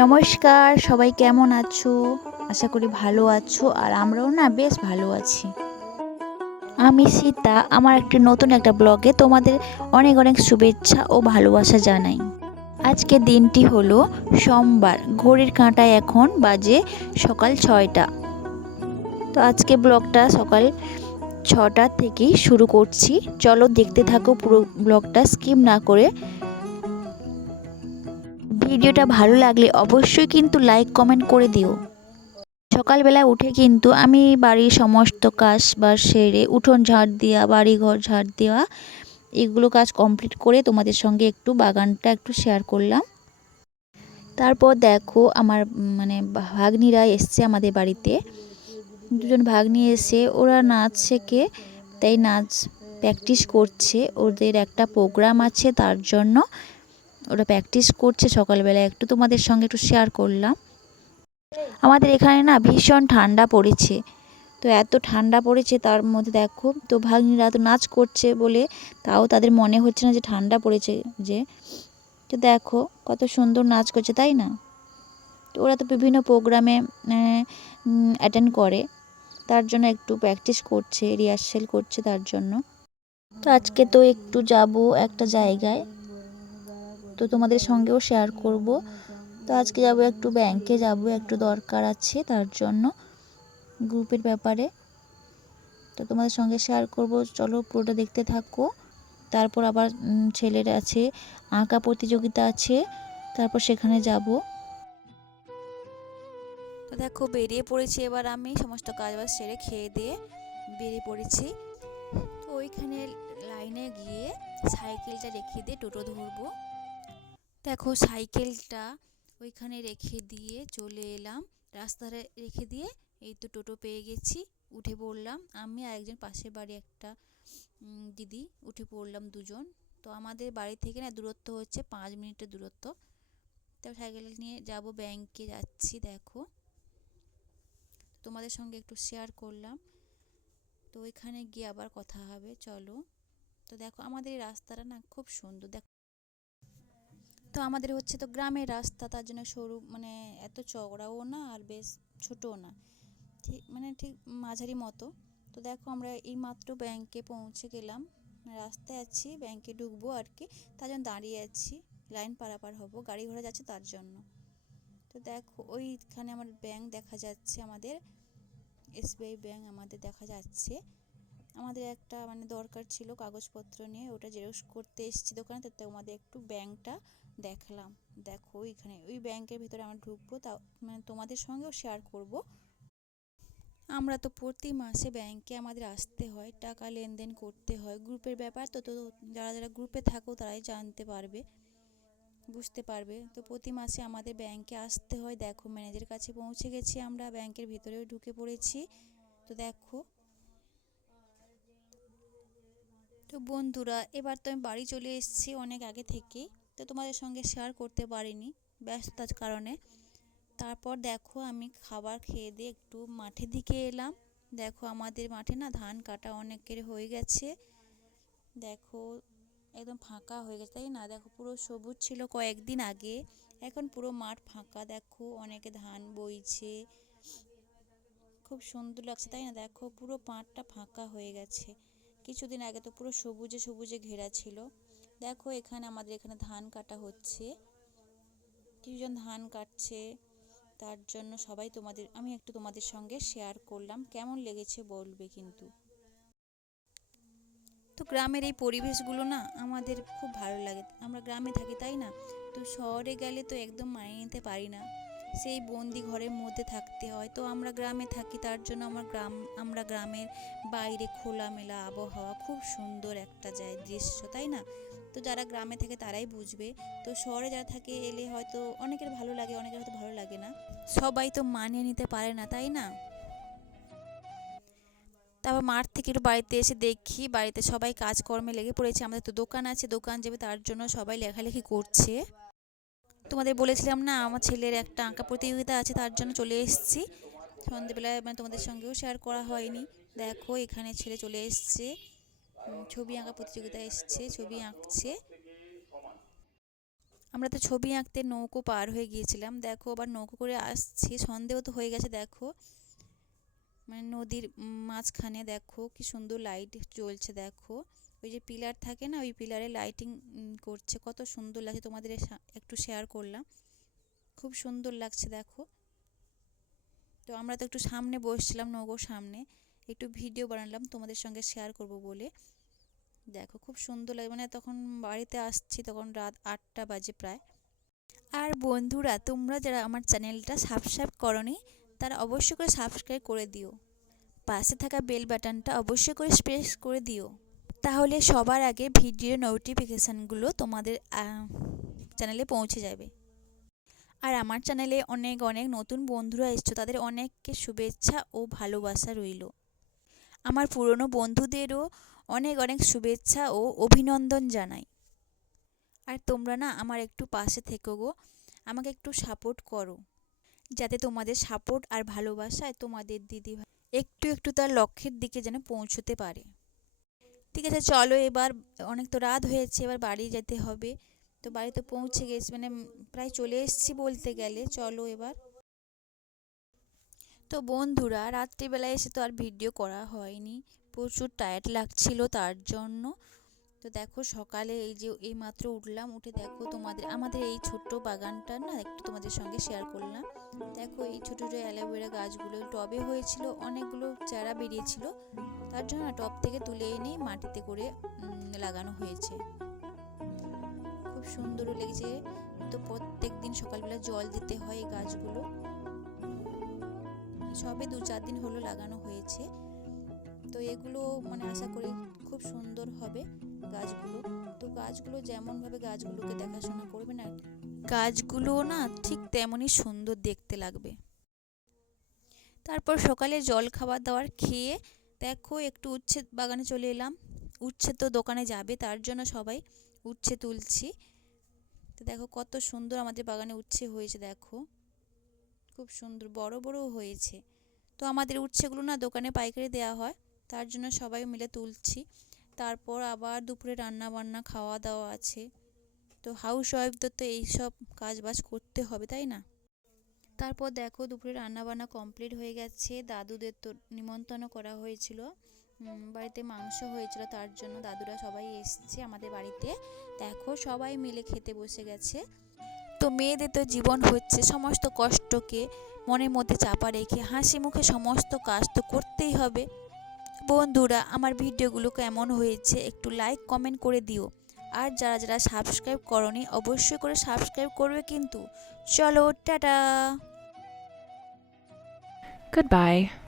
নমস্কার, সবাই কেমন আছো? আশা করি ভালো আছো আর আমরাও না বেশ ভালো আছি। আমি সীতা, আমার একটি নতুন একটা ব্লগে তোমাদের অনেক অনেক শুভেচ্ছা ও ভালোবাসা জানাই। আজকে দিনটি হলো সোমবার, ঘড়ির কাঁটায় এখন বাজে সকাল ছয়টা। তো আজকে ব্লগটা সকাল ছটা থেকেই শুরু করছি। চলো দেখতে থাকো পুরো ব্লগটা, স্কিপ না করে ভিডিওটা ভালো লাগলে অবশ্যই কিন্তু লাইক, কমেন্ট করে দিও। সকালবেলা উঠে কিন্তু আমি বাড়ির সমস্ত কাজ বা সেরে উঠোন ঝাড় দেওয়া বাড়ি ঘর ঝাড় দেওয়া, এগুলো কাজ কমপ্লিট করে তোমাদের সঙ্গে একটু বাগানটা একটু শেয়ার করলাম। তারপর দেখো আমার মানে ভাগ্নিরা এসছে আমাদের বাড়িতে। দুজন ভাগ্নি এসে ওরা নাচ শেখে, তাই নাচ প্র্যাকটিস করছে। ওদের একটা প্রোগ্রাম আছে তার জন্য। ওরা প্র্যাকটিস করছে সকালবেলা একটু তোমাদের সঙ্গে একটু শেয়ার করলাম। আমাদের এখানে না ভীষণ ঠান্ডা পড়েছে। তো এত ঠান্ডা পড়েছে তার মধ্যে দেখো, তো ভাগ্নিরা তো নাচ করছে বলে তাও তাদের মনে হচ্ছে না যে ঠান্ডা পড়েছে যে। তো দেখো কত সুন্দর নাচ করছে, তাই না? তো ওরা তো বিভিন্ন প্রোগ্রামে অ্যাটেন্ড করে। তার জন্য একটু প্র্যাকটিস করছে রিহার্সেল করছে তার জন্য। তো আজকে তো একটু যাব একটা জায়গায়। তো তোমাদের সঙ্গেও শেয়ার করব। তো আজকে যাব একটু ব্যাংকে যাব একটু দরকার আছে তার জন্য গ্রুপের ব্যাপারে। তো তোমাদের সঙ্গে শেয়ার করব। চলো পুরোটা দেখতে থাকো। তারপর আবার ছেলের আছে, আঁকা প্রতিযোগিতা আছে, তারপর সেখানে যাব। তো দেখো, বেরিয়ে পড়েছি এবার আমি। সমস্ত কাজ বাজ সেরে খেয়ে দিয়ে বেরিয়ে পড়েছি। তো ওইখানে লাইনে গিয়ে সাইকেলটা রেখে দিয়ে টোটো ধরবো। দেখো সাইকেলটা ওইখানে রেখে দিয়ে চলে এলাম। রাস্তায় রেখে দিয়ে এই তো টোটো পেয়ে গেছি, উঠে পড়লাম। আমি আর একজন পাশের বাড়ি একটা দিদি উঠে পড়লাম দুজন। তো আমাদের বাড়ি থেকে না দূরত্ব হচ্ছে পাঁচ মিনিটের দূরত্ব। তো সাইকেল নিয়ে যাব ব্যাংকে যাচ্ছি, দেখো। তোমাদের সঙ্গে একটু শেয়ার করলাম। তো ওইখানে গিয়ে আবার কথা হবে, চলো। তো দেখো আমাদের এই রাস্তাটা না খুব সুন্দর, দেখো তো আমাদের হচ্ছে তো গ্রামের রাস্তা, তার জন্য সরু মানে এত চওড়াও না আর বেশ ছোটও না। ঠিক মানে ঠিক মাঝারি মতো। তো দেখো আমরা এই মাত্র ব্যাংকে পৌঁছে গেলাম। রাস্তায় আছি ব্যাংকে ঢুকবো আর কি। তার জন্য দাঁড়িয়ে আছি। লাইন পারাপার হব, গাড়ি ঘোড়া যাচ্ছে তার জন্য। তো দেখো, ওইখানে আমার ব্যাংক দেখা যাচ্ছে আমাদের। এসবিআই ব্যাংক আমাদের দেখা যাচ্ছে। আমাদের একটা মানে দরকার ছিল কাগজপত্র নিয়ে, ওটা জেরক্স করতে এসেছি দোকানে তো আমাদের একটু ব্যাংকটা দেখলাম। দেখো ওইখানে ওই ব্যাংকের ভিতরে আমরা ঢুকবো তা মানে তোমাদের সঙ্গেও শেয়ার করব। আমরা তো প্রতি মাসে ব্যাংকে আমাদের আসতে হয়, টাকা লেনদেন করতে হয় গ্রুপের ব্যাপার তো তো যারা যারা গ্রুপে থাকো তারাই জানতে পারবে, বুঝতে পারবে। তো প্রতি মাসে আমাদের ব্যাংকে আসতে হয়, দেখো ম্যানেজারের কাছে পৌঁছে গেছি আমরা ব্যাংকের ভিতরেও ঢুকে পড়েছি। তো দেখো তো বন্ধুরা, এবার তো আমি বাড়ি চলে এসেছি অনেক আগে থেকেই তো তোমাদের সঙ্গে শেয়ার করতে পারিনি ব্যস্ততার কারণে। তারপর দেখো, আমি খাবার খেয়ে দিয়ে একটু মাঠের দিকে এলাম। দেখো, আমাদের মাঠে না ধান কাটা অনেকের হয়ে গেছে। দেখো, একদম ফাঁকা হয়ে গেছে, তাই না? দেখো, পুরো সবুজ ছিল কয়েকদিন আগে। এখন পুরো মাঠ ফাঁকা, দেখো, অনেকে ধান বইছে। খুব সুন্দর লাগছে, তাই না? দেখো, পুরো মাঠটা ফাঁকা হয়ে গেছে। কিছুদিন আগে তো পুরো সবুজে সবুজে ঘেরা ছিল। দেখো এখানে আমাদের এখানে ধান কাটা হচ্ছে। কিছুজন ধান কাটছে, তার জন্য সবাই তোমাদের, আমি একটু তোমাদের সঙ্গে শেয়ার করলাম। কেমন লেগেছে বলবে কিন্তু। তো গ্রামের এই পরিবেশগুলো না আমাদের খুব ভালো লাগে। আমরা গ্রামে থাকি, তাই না? তো শহরে গেলে তো একদম মানিয়ে নিতে পারি না। সেই বন্দি ঘরের মধ্যে থাকতে হয়। তো আমরা গ্রামে থাকি, তার জন্য আমার গ্রাম, আমরা গ্রামের বাইরে খোলামেলা আবহাওয়া খুব সুন্দর একটা যায় দৃশ্য, তাই না? তো যারা গ্রামে থাকে তারাই বুঝবে। তো শহরে যারা থাকে এলে হয়তো অনেকের ভালো লাগে, অনেকের হয়তো ভালো লাগে না। সবাই তো মানিয়ে নিতে পারে না, তাই না? তারপর মাঠ থেকে একটু বাড়িতে এসে দেখি, বাড়িতে সবাই কাজকর্মে লেগে পড়েছে। আমাদের তো দোকান আছে, দোকান যাবে তার জন্য সবাই লেখালেখি করছে। তোমাদের বলেছিলাম না, আমার ছেলের একটা আঁকা প্রতিযোগিতা আছে, তার জন্য চলে এসেছি। সন্ধেবেলায় মানে তোমাদের সঙ্গেও শেয়ার করা হয়নি। দেখো, এখানে ছেলে চলে এসছে। ছবি আঁকা প্রতিযোগিতা এসছে, ছবি আঁকছে। আমরা তো ছবি আঁকতে নৌকো পার হয়ে গিয়েছিলাম। দেখো, আবার নৌকো করে আসছি। সন্দেহ তো হয়ে গেছে, দেখো। মানে নদীর মাঝখানে, দেখো, কি সুন্দর লাইট জ্বলছে, দেখো। ওই যে পিলার থাকে না, ওই পিলারে লাইটিং করছে। কত সুন্দর লাগছে তোমাদের একটু শেয়ার করলাম। খুব সুন্দর লাগছে, দেখো। তো আমরা তো একটু সামনে বসছিলাম নৌকোর সামনে। একটু ভিডিও বানালাম, তোমাদের সঙ্গে শেয়ার করব বলে। দেখো, খুব সুন্দর লাগে। মানে তখন বাড়িতে আসছি, তখন রাত আটটা বাজে প্রায়। আর বন্ধুরা, তোমরা যারা আমার চ্যানেলটা সাবস্ক্রাইব করনি, তারা অবশ্যই করে সাবস্ক্রাইব করে দিও। পাশে থাকা বেল বাটনটা অবশ্যই করে প্রেস করে দিও। তাহলে সবার আগে ভিডিও নোটিফিকেশানগুলো তোমাদের চ্যানেলে পৌঁছে যাবে। আর আমার চ্যানেলে অনেক অনেক নতুন বন্ধুরা এসছো, তাদের অনেককে শুভেচ্ছা ও ভালোবাসা রইল। আমার পুরনো বন্ধুদেরও অনেক অনেক শুভেচ্ছা ও অভিনন্দন জানাই। আর তোমরা না আমার একটু পাশে থেকো গো, আমাকে একটু সাপোর্ট করো। যাতে তোমাদের সাপোর্ট আর ভালোবাসায় তোমাদের দিদি একটু একটু তার লক্ষ্যের দিকে যেন পৌঁছতে পারে। ঠিক আছে, চলো এবার, অনেক তো রাত হয়েছে, এবার বাড়ি যেতে হবে। তো বাড়িতে পৌঁছে গেছি মানে প্রায় চলে এসেছি বলতে গেলে, চলো এবার। তো বন্ধুরা, রাত্রিবেলায় এসে তো আর ভিডিও করা হয়নি, প্রচুর টায়ার্ড লাগছিল তার জন্য। তো দেখো সকালে এই যে এই মাত্র উঠলাম, উঠে দেখো তোমাদের, আমাদের এই ছোট্ট বাগানটা না একটু তোমাদের সঙ্গে শেয়ার করলাম। দেখো এই ছোটো ছোটো অ্যালোভেরা গাছগুলো, টবে হয়েছিল, অনেকগুলো চারা বেরিয়েছিল। তার জন্য টব থেকে তুলে এনে মাটিতে করে লাগানো হয়েছে। খুব সুন্দরও লেগেছে। তো প্রত্যেক দিন সকালবেলা জল দিতে হয় এই গাছগুলো। সবে দু চার দিন হলো লাগানো হয়েছে। তো এগুলো মানে আশা করি খুব সুন্দর হবে। গাছগুলো। তো গাছগুলো যেমনভাবে গাছগুলোকে দেখাশোনা করবে না, গাছগুলো না ঠিক তেমনই সুন্দর দেখতে লাগবে। তারপর সকালে জল খাবার দাবার খেয়ে দেখো একটু উচ্ছে বাগানে চলে এলাম। উচ্ছে তো দোকানে যাবে, তার জন্য সবাই উচ্ছে তুলছি। তো দেখো কত সুন্দর আমাদের বাগানে উচ্ছে হয়েছে, দেখো। খুব সুন্দর, বড় বড় হয়েছে। তো আমাদের উচ্ছেগুলো না দোকানে পাইকারি দেওয়া হয়, তার জন্য সবাই মিলে তুলছি। তারপর আবার দুপুরে রান্না বান্না খাওয়া দাওয়া আছে। তো হাউস ওয়াইফদের তো এইসব কাজ বাজ করতে হবে, তাই না? তারপর দেখো দুপুরে রান্না বান্না কমপ্লিট হয়ে গেছে। দাদুদের তো নিমন্ত্রণ করা হয়েছিল। বাড়িতে মাংস হয়েছিল, তার জন্য দাদুরা সবাই এসছে আমাদের বাড়িতে। দেখো সবাই মিলে খেতে বসে গেছে। তো মেয়েদের তো জীবন হচ্ছে সমস্ত কষ্টকে মনের মধ্যে চাপা রেখে হাসি মুখে সমস্ত কাজ তো করতেই হবে। বন্ধুরা, আমার ভিডিওগুলো কেমন হয়েছে একটু লাইক কমেন্ট করে দিও। আর যারা যারা সাবস্ক্রাইব করনি, অবশ্যই করে সাবস্ক্রাইব করবে কিন্তু। চলো, টাটা! Goodbye.